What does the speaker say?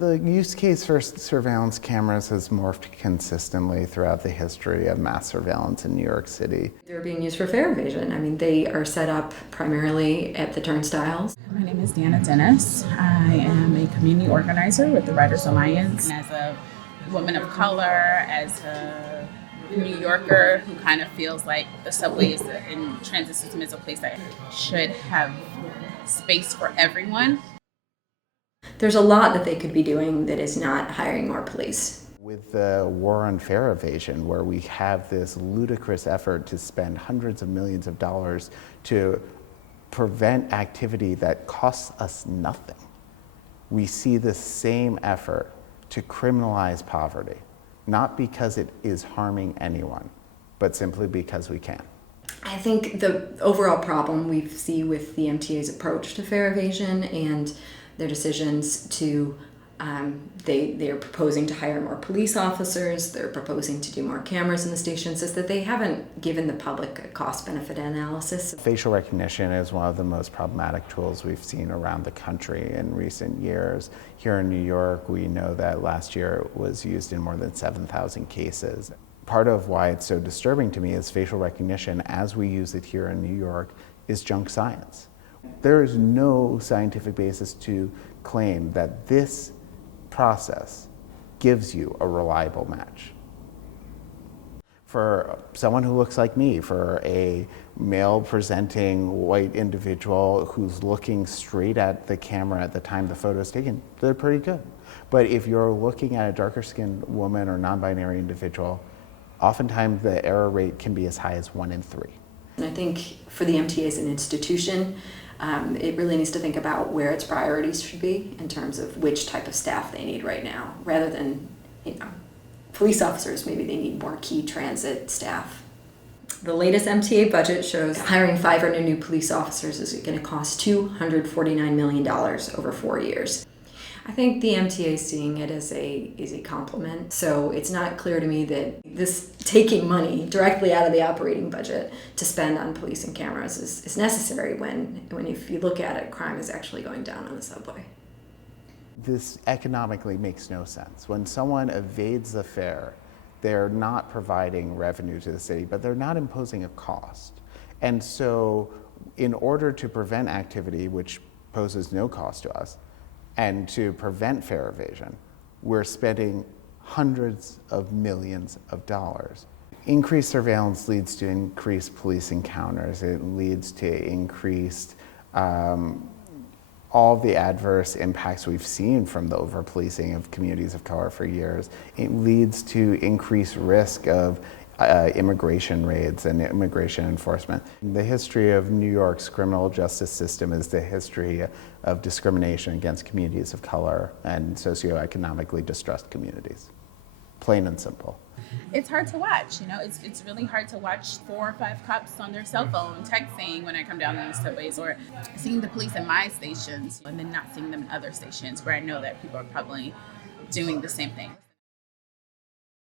The use case for surveillance cameras has morphed consistently throughout the history of mass surveillance in New York City. They're being used for fare evasion. I mean, they are set up primarily at the turnstiles. My name is Danna. I am a community organizer with the Writers Alliance. And as a woman of color, as a New Yorker who kind of feels like the subways and transit system is a place that should have space for everyone. There's a lot that they could be doing that is not hiring more police. With the war on fare evasion, where we have this ludicrous effort to spend hundreds of millions of dollars to prevent activity that costs us nothing, we see the same effort to criminalize poverty, not because it is harming anyone, but simply because we can. I think the overall problem we see with the MTA's approach to fare evasion and their decisions to, they are proposing to hire more police officers, they're proposing to do more cameras in the stations, is that they haven't given the public a cost-benefit analysis. Facial recognition is one of the most problematic tools we've seen around the country in recent years. Here in New York, we know that last year it was used in more than 7,000 cases. Part of why it's so disturbing to me is facial recognition, as we use it here in New York, is junk science. There is no scientific basis to claim that this process gives you a reliable match. For someone who looks like me, for a male-presenting white individual who's looking straight at the camera at the time the photo is taken, they're pretty good. But if you're looking at a darker-skinned woman or non-binary individual, oftentimes the error rate can be as high as 1 in 3. And I think for the MTA as an institution, it really needs to think about where its priorities should be in terms of which type of staff they need right now, rather than, police officers. Maybe they need more key transit staff. The latest MTA budget shows hiring 500 new police officers is going to cost $249 million over 4 years. I think the MTA is seeing it as a compliment. So it's not clear to me that this taking money directly out of the operating budget to spend on police and cameras is necessary when if you look at it, crime is actually going down on the subway. This economically makes no sense. When someone evades the fare, they're not providing revenue to the city, but they're not imposing a cost. And so in order to prevent activity, which poses no cost to us, and to prevent fare evasion, we're spending hundreds of millions of dollars. Increased surveillance leads to increased police encounters. It leads to increased all the adverse impacts we've seen from the over-policing of communities of color for years. It leads to increased risk of immigration raids and immigration enforcement. The history of New York's criminal justice system is the history of discrimination against communities of color and socioeconomically distressed communities. Plain and simple. It's hard to watch, it's really hard to watch 4 or 5 cops on their cell phone texting when I come down on the subways, or seeing the police in my stations and then not seeing them in other stations where I know that people are probably doing the same thing.